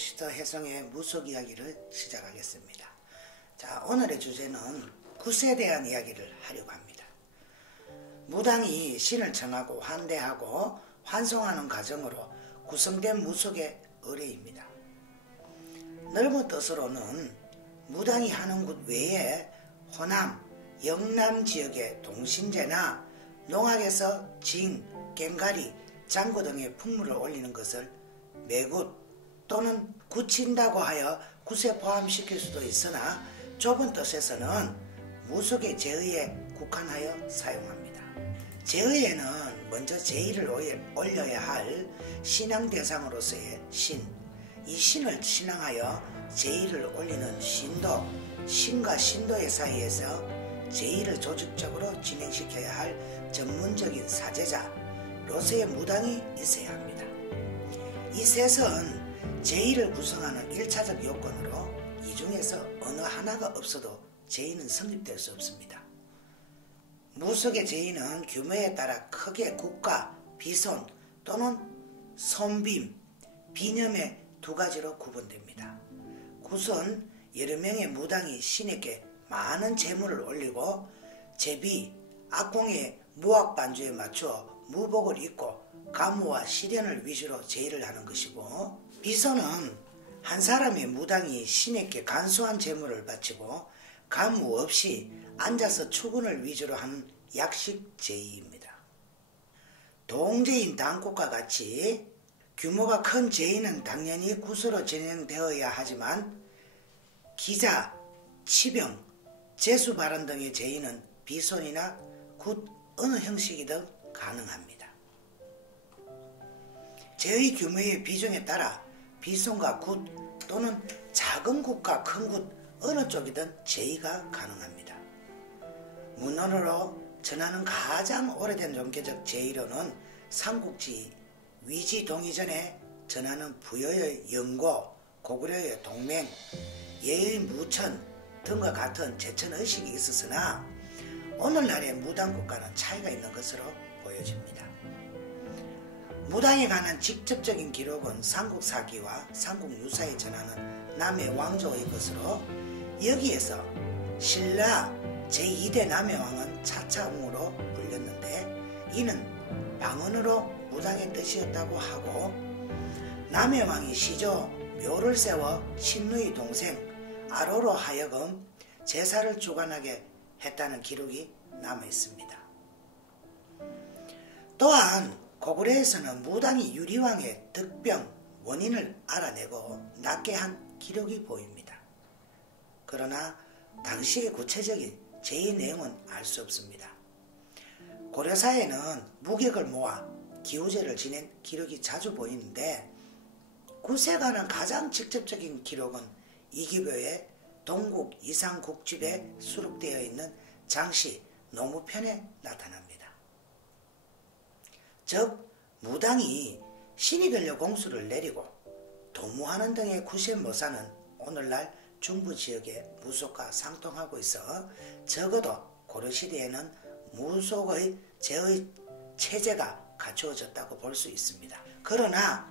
조시터 해성의 무속 이야기를 시작하겠습니다. 자, 오늘의 주제는 굿에 대한 이야기를 하려고 합니다. 무당이 신을 청하고 환대하고 환송하는 과정으로 구성된 무속의 의례입니다. 넓은 뜻으로는 무당이 하는 굿 외에 호남, 영남 지역의 동신제나 농악에서 징, 꽹가리, 장구 등의 풍물을 올리는 것을 매굿 또는 굳힌다고 하여 굿에 포함시킬 수도 있으나 좁은 뜻에서는 무속의 제의에 국한하여 사용합니다. 제의에는 먼저 제의를 올려야 할 신앙 대상으로서의 신, 이 신을 신앙하여 제의를 올리는 신도, 신과 신도의 사이에서 제의를 조직적으로 진행시켜야 할 전문적인 사제자로서의 무당이 있어야 합니다. 이 셋은 제의를 구성하는 1차적 요건으로 이 중에서 어느 하나가 없어도 제의는 성립될 수 없습니다. 무속의 제의는 규모에 따라 크게 굿과 비손 또는 손빔, 비념의 두 가지로 구분됩니다. 굿은 여러 명의 무당이 신에게 많은 재물을 올리고 제비, 악공의 무악반주에 맞추어 무복을 입고 가무와 시련을 위주로 제의를 하는 것이고, 비손은 한 사람의 무당이 신에게 간소한 재물을 바치고 가무 없이 앉아서 추근을 위주로 하는 약식 제의입니다. 동제인 당굿과 같이 규모가 큰 제의는 당연히 굿으로 진행되어야 하지만 기자, 치병, 재수발언 등의 제의는 비손이나 굿 어느 형식이든 가능합니다. 제의 규모의 비중에 따라 비손과 굿 또는 작은 굿과 큰 굿 어느 쪽이든 제의가 가능합니다. 문헌으로 전하는 가장 오래된 종교적 제의로는 삼국지 위지 동의전에 전하는 부여의 영고, 고구려의 동맹, 예의 무천 등과 같은 제천의식이 있었으나 오늘날의 무당국과는 차이가 있는 것으로 보여집니다. 무당에 관한 직접적인 기록은 삼국사기와 삼국유사에 전하는 남해 왕조의 것으로, 여기에서 신라 제2대 남해 왕은 차차웅으로 불렸는데 이는 방언으로 무당의 뜻이었다고 하고, 남해 왕이 시조 묘를 세워 신루의 동생 아로로 하여금 제사를 주관하게 했다는 기록이 남아있습니다. 또한 고구려에서는 무당이 유리왕의 득병 원인을 알아내고 낫게 한 기록이 보입니다. 그러나 당시의 구체적인 제의 내용은 알 수 없습니다. 고려사에는 무객을 모아 기우제를 지낸 기록이 자주 보이는데, 굿에 관한 가장 직접적인 기록은 이기묘의 동국 이상국집에 수록되어 있는 장시 노무편에 나타납니다. 즉 무당이 신이 되려 공수를 내리고 도무하는 등의 굿의 모사는 오늘날 중부 지역의 무속과 상통하고 있어 적어도 고려시대에는 무속의 제의 체제가 갖추어졌다고 볼 수 있습니다. 그러나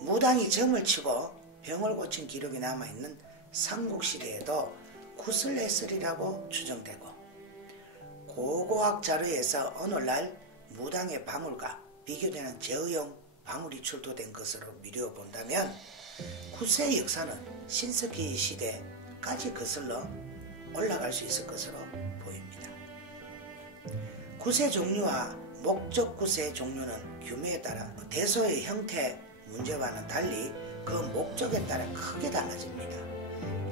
무당이 점을 치고 병을 고친 기록이 남아있는 삼국시대에도 굿을 했으리라고 추정되고, 고고학 자료에서 오늘날 무당의 방울과 비교되는 제의용 방울이 출토된 것으로 미루어 본다면 굿의 역사는 신석기 시대까지 거슬러 올라갈 수 있을 것으로 보입니다. 굿의 종류와 목적 굿의 종류는 규모에 따라 대소의 형태 문제와는 달리 그 목적에 따라 크게 달라집니다.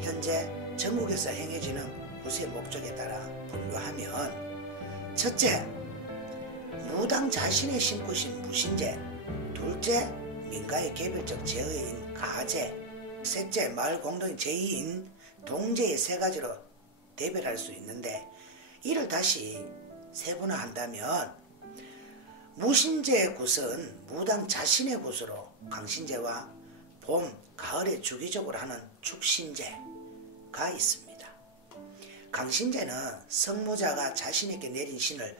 현재 전국에서 행해지는 굿의 목적에 따라 분류하면, 첫째, 무당 자신의 신굿인 무신제, 둘째, 민가의 개별적 제의인 가제, 셋째, 마을 공동의 제의인 동제의 세 가지로 대별할 수 있는데, 이를 다시 세분화한다면 무신제의 굿은 무당 자신의 굿으로 강신제와 봄, 가을에 주기적으로 하는 축신제가 있습니다. 강신제는 성무자가 자신에게 내린 신을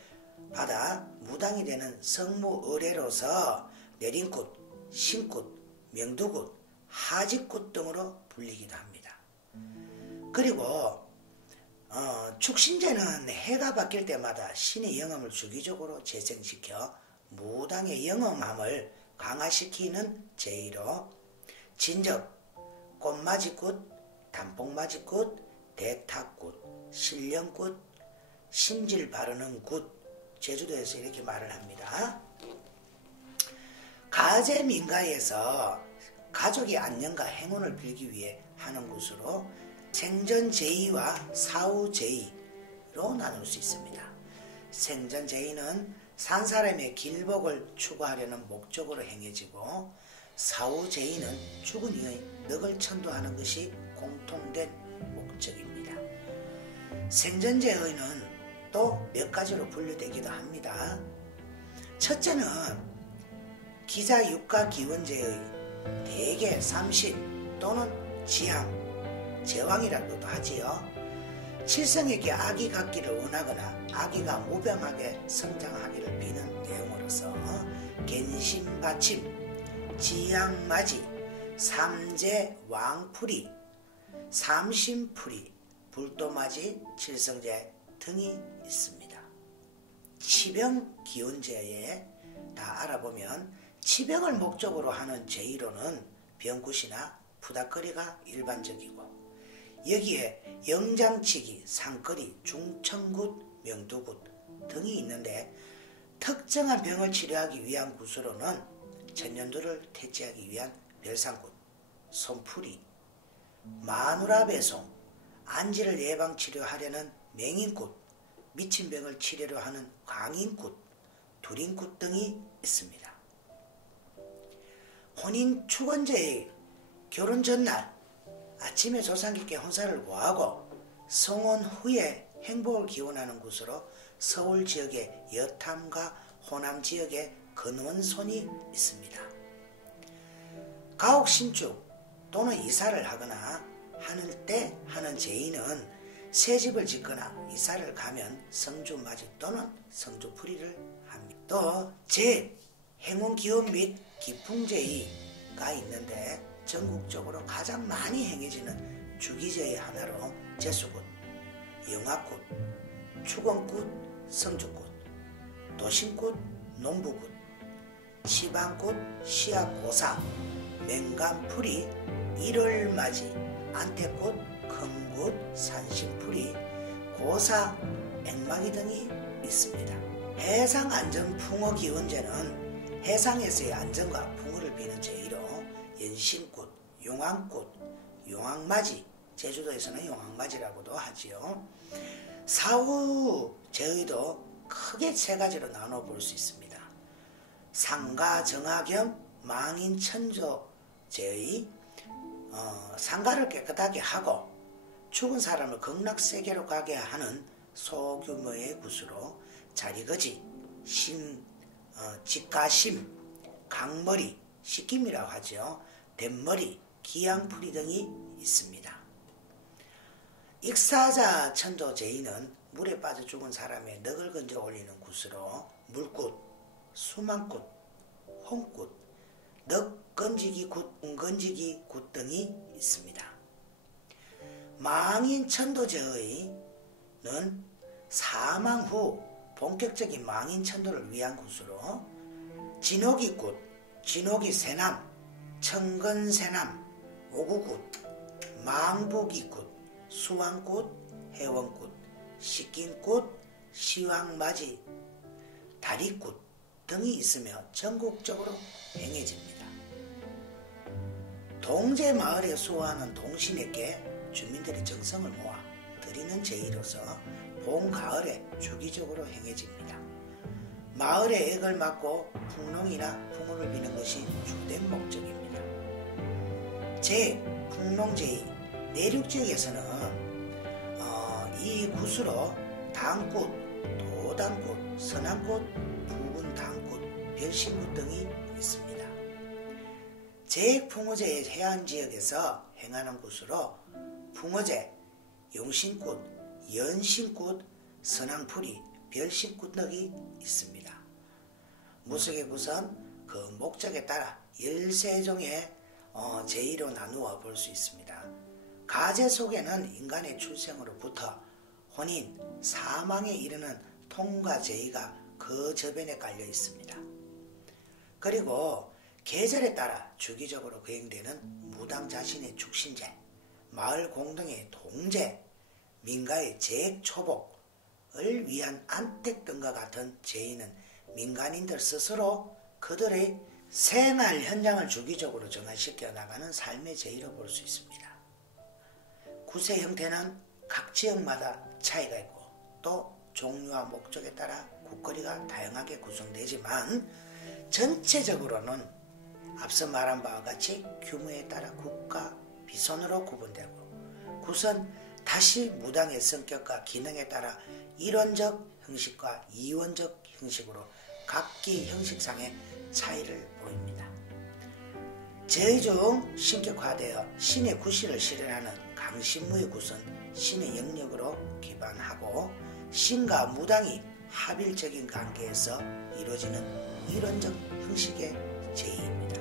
받아 무당이 되는 성무 의례로서 내린 굿, 신굿, 명두굿, 하직굿 등으로 불리기도 합니다. 그리고 축신제는 해가 바뀔 때마다 신의 영험을 주기적으로 재생시켜 무당의 영험함을 강화시키는 제의로 진적, 꽃맞이굿, 단풍맞이굿, 대탁굿, 신령굿, 신질 바르는 굿, 제주도에서 이렇게 말을 합니다. 가재민가에서 가족의 안녕과 행운을 빌기 위해 하는 굿으로 생전제의와 사후제의로 나눌 수 있습니다. 생전제의는 산 사람의 길복을 추구하려는 목적으로 행해지고, 사후제의는 죽은 이의 덕을 천도하는 것이 공통된 목적입니다. 생전제의는 또 몇 가지로 분류되기도 합니다. 첫째는 기자 육가 기원제의, 대개 삼신 또는 지향, 제왕이라고도 하지요. 칠성에게 아기 갖기를 원하거나 아기가 무병하게 성장하기를 비는 내용으로서 갠신받침, 지향맞이, 삼재왕풀이, 삼신풀이, 불도맞이, 칠성제 등이 있습니다. 치병기원제에 다 알아보면 치병을 목적으로 하는 제의로는 병굿이나 푸닥거리가 일반적이고, 여기에 영장치기, 상거리, 중청굿, 명두굿 등이 있는데, 특정한 병을 치료하기 위한 굿으로는 천년두를 퇴치하기 위한 별상굿, 손풀이, 마누라배송, 안지를 예방치료하려는 맹인굿, 미친병을 치료로 하는 광인굿, 두린굿 등이 있습니다. 혼인 축원제의 결혼 전날 아침에 조상님께 혼사를 고하고 성혼 후에 행복을 기원하는 곳으로 서울 지역의 여탐과 호남 지역의 근원손이 있습니다. 가옥 신축 또는 이사를 하거나 하는 때 하는 제의는 새집을 짓거나 이사를 가면 성주맞이 또는 성주풀이를 합니다. 또 행운기원 및 기풍제의가 있는데, 전국적으로 가장 많이 행해지는 주기제의 하나로 제수굿, 영화굿, 축원굿, 성주굿, 도신굿, 농부굿, 치방굿, 시합고사, 맹간풀이, 일월맞이, 안태꽃, 큰굿, 산신풀이, 고사, 액마기 등이 있습니다. 해상안전풍어기원제는 해상에서의 안전과 풍어를 비는 제의로 연신굿, 용왕굿, 용왕맞이, 제주도에서는 용왕맞이라고도 하지요. 사후 제의도 크게 세 가지로 나눠 볼 수 있습니다. 상가정화겸 망인천조 제의, 상가를 깨끗하게 하고 죽은 사람을 극락세계로 가게 하는 소규모의 굿으로 자리거지, 직가심, 강머리, 식김이라고 하죠. 뱃머리, 기양풀이 등이 있습니다. 익사자 천도제의는 물에 빠져 죽은 사람의 넋을 건져 올리는 굿으로 물굿, 수망굿, 홍굿, 넋 건지기 굿, 건지기 굿 등이 있습니다. 망인 천도제의는 사망 후 본격적인 망인 천도를 위한 굿으로 진옥이 굿, 진옥이 세남, 청건세남, 오구굿, 망복이 굿, 수왕굿, 해원굿, 식긴굿, 시왕맞이, 다리굿 등이 있으며 전국적으로 행해집니다. 동제 마을에 수호하는 동신에게 주민들이 정성을 모아 드리는 제의로서 봄, 가을에 주기적으로 행해집니다. 마을의 액을 막고 풍농이나 풍어를 비는 것이 주된 목적입니다. 풍농제의, 내륙지역에서는 이 굿으로 당굿, 도당굿, 선암굿, 붉은당굿, 별신굿 등이 있습니다. 풍어제의 해안지역에서 행하는 굿으로 풍어제, 용신굿, 연신굿, 선앙풀이, 별신굿 등이 있습니다. 무속의 굿은 그 목적에 따라 13종의 제2로 나누어 볼 수 있습니다. 가제 속에는 인간의 출생으로부터 혼인, 사망에 이르는 통과 제의가 그 저변에 깔려 있습니다. 그리고 계절에 따라 주기적으로 거행되는 무당 자신의 축신제, 마을 공동의 동제, 민가의 재액초복을 위한 안택 등과 같은 제의는 민간인들 스스로 그들의 생활 현장을 주기적으로 정화시켜 나가는 삶의 제의로 볼 수 있습니다. 구세 형태는 각 지역마다 차이가 있고 또 종류와 목적에 따라 국거리가 다양하게 구성되지만 전체적으로는 앞서 말한 바와 같이 규모에 따라 국가, 비선으로 구분되고 굿은 다시 무당의 성격과 기능에 따라 일원적 형식과 이원적 형식으로 각기 형식상의 차이를 보입니다. 제의 중 신격화되어 신의 구실을 실현하는 강신무의 굿은 신의 영역으로 기반하고 신과 무당이 합일적인 관계에서 이루어지는 이론적 형식의 제의입니다.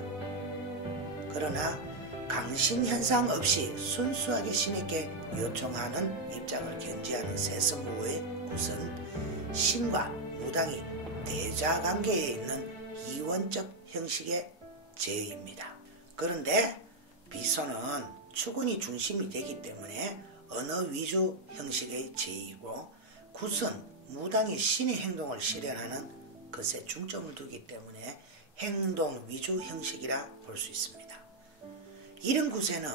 그러나 강신 현상 없이 순수하게 신에게 요청하는 입장을 견지하는 세성무의 굿은 신과 무당이 대자관계에 있는 이원적 형식의 제의입니다. 그런데 비소는 추근이 중심이 되기 때문에 언어 위주 형식의 제의이고 굿은 무당이 신의 행동을 실현하는 것에 중점을 두기 때문에 행동 위주 형식이라 볼 수 있습니다. 이런 굿에는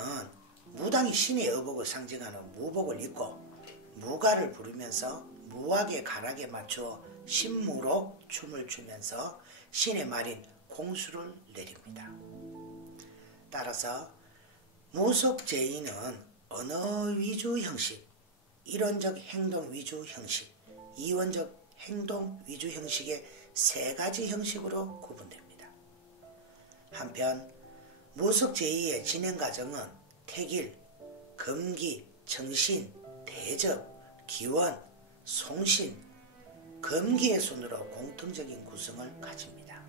무당이 신의 의복을 상징하는 무복을 입고 무가를 부르면서 무악의 가락에 맞추어 신무로 춤을 추면서 신의 말인 공수를 내립니다. 따라서 무속 제의는 언어 위주 형식, 이론적 행동 위주 형식, 이원적 행동 위주 형식의 세 가지 형식으로 구분됩니다. 한편 무속 제의의 진행 과정은 태길, 금기, 정신, 대접, 기원, 송신, 금기의 순으로 공통적인 구성을 가집니다.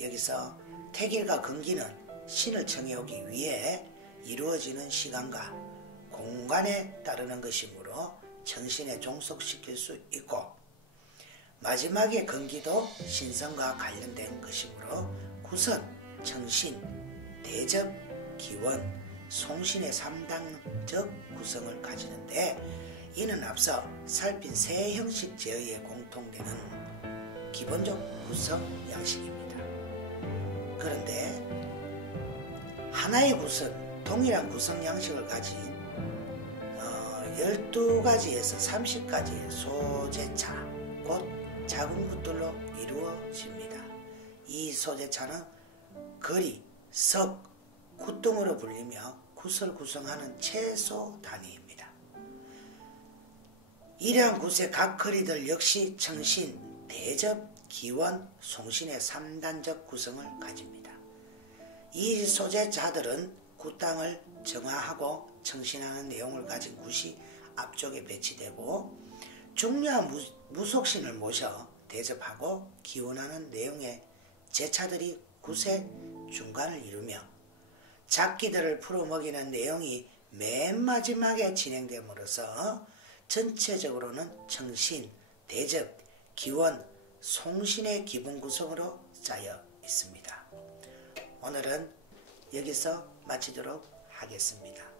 여기서 태길과 금기는 신을 청해오기 위해 이루어지는 시간과 공간에 따르는 것이므로 정신에 종속시킬 수 있고 마지막에 금기도 신성과 관련된 것이므로 굿은 정신, 대접, 기원, 송신의 3단적 구성을 가지는데 이는 앞서 살핀 세 형식 제의에 공통되는 기본적 구성 양식입니다. 그런데 하나의 굿은 동일한 구성 양식을 가진 12가지에서 30가지의 소재차, 곧 작은 굿들로 이루어집니다. 이 소재차는 거리, 석, 굿 등으로 불리며 굿을 구성하는 최소 단위입니다. 이러한 굿의 각 거리들 역시 청신, 대접, 기원, 송신의 3단적 구성을 가집니다. 이 소재자들은 굿당을 정화하고 청신하는 내용을 가진 굿이 앞쪽에 배치되고 중요한 무속신을 모셔 대접하고 기원하는 내용의 제차들이 굿의 중간을 이루며 작기들을 풀어먹이는 내용이 맨 마지막에 진행됨으로써 전체적으로는 청신, 대접, 기원, 송신의 기본 구성으로 짜여 있습니다. 오늘은 여기서 마치도록 하겠습니다.